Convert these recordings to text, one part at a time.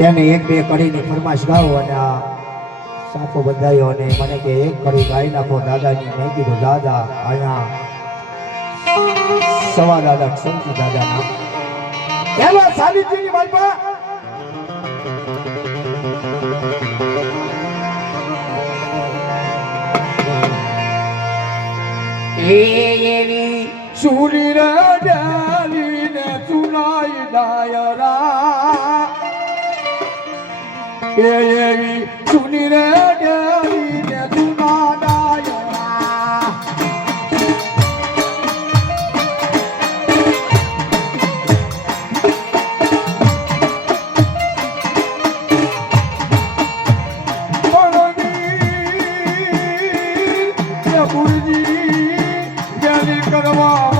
તેને એક બે કડીની ફરમાશ ગાઓ અને આ સાપો બંધાયો અને મને કે એક કડી ગાઈ નાખો. દાદાની મેં કીધું, દાદા, અહીંયા સવા દાદા, સમજી દાદા ના એમાં સાવિત્રીની માલપા સુરી રડાલીને સુનાઈ ડાયરા એ એવી સુની રડાલીને ચુના ડાયરા અરે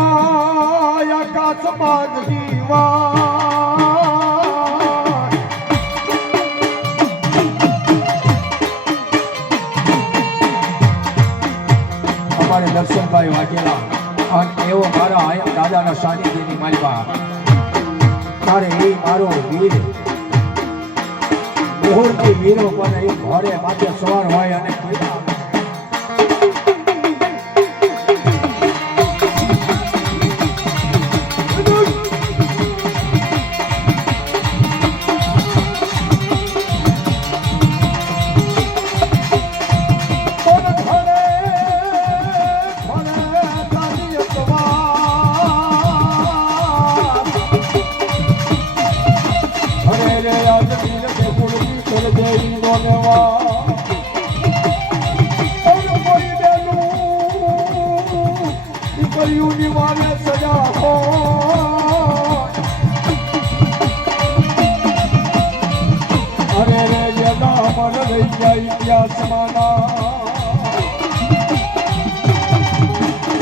અમારે દર્શનભાઈ વાઘેલા. અને એવો મારા આયા દાદાના સાનિધ્યની માલિકા તારે એ મારો વીર, મેહુરથી વીરો પણ એ ઘોડે માથે સવાર હોય અને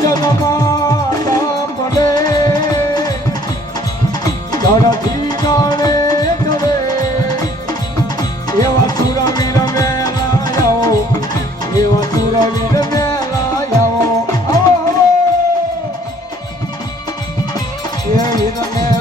જન્માતા પડે ઝડપી નાણે એવા સુરવીર મેલા આવો.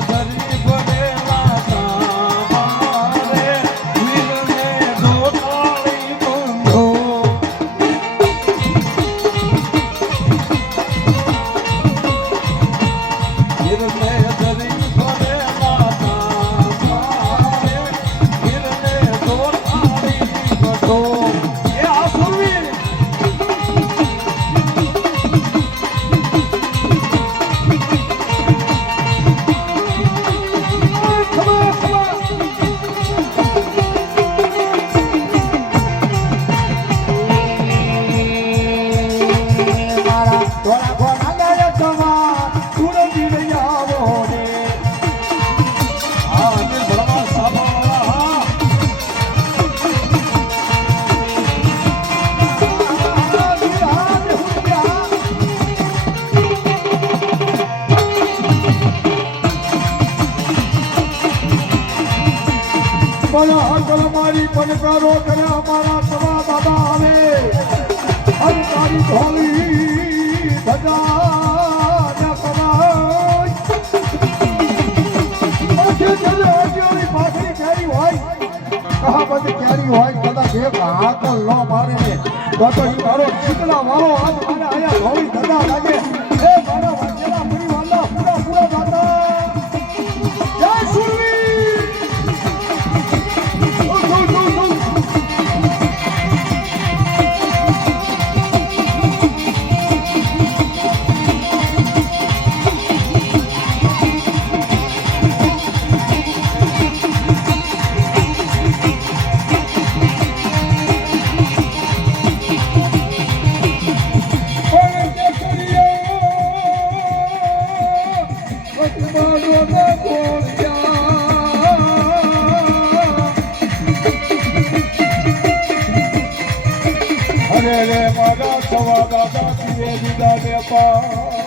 બના અકલ મારી પનકારો કરે અમારા સવા બાબા આવે. અંતારી તારી ધોળી ધજા કરાય. કહાવત કેરી હોય, કદાચ એક હાથ ન મારે. તો તો મારો ચીકલા વાળો હાથ મારે આયા ધોળી ધજા લાગે. એ મારા બાબા ત્રિવેદીના વેપાર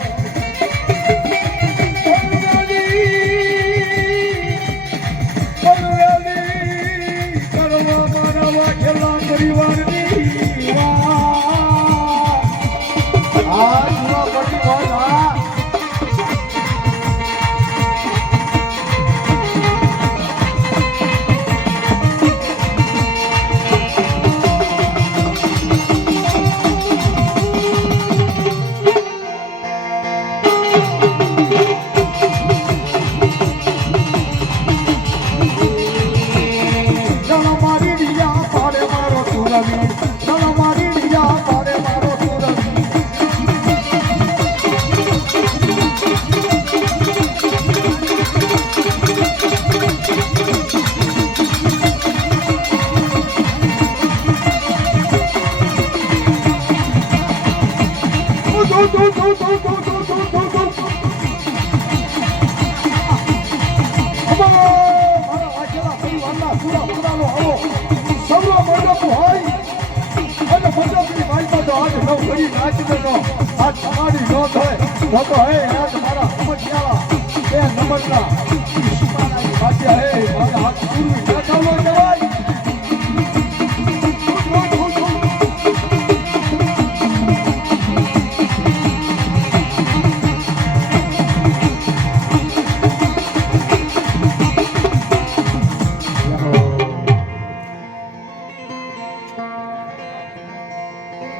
તો આજ સૌ કરી નાચ દેજો આજ તમારી નો થાય તો તો હે આજ મારા સમજ્યાળા બે નંબરના. ઈશ્વરના હે મારા હાથ પૂર્વી ના જવા.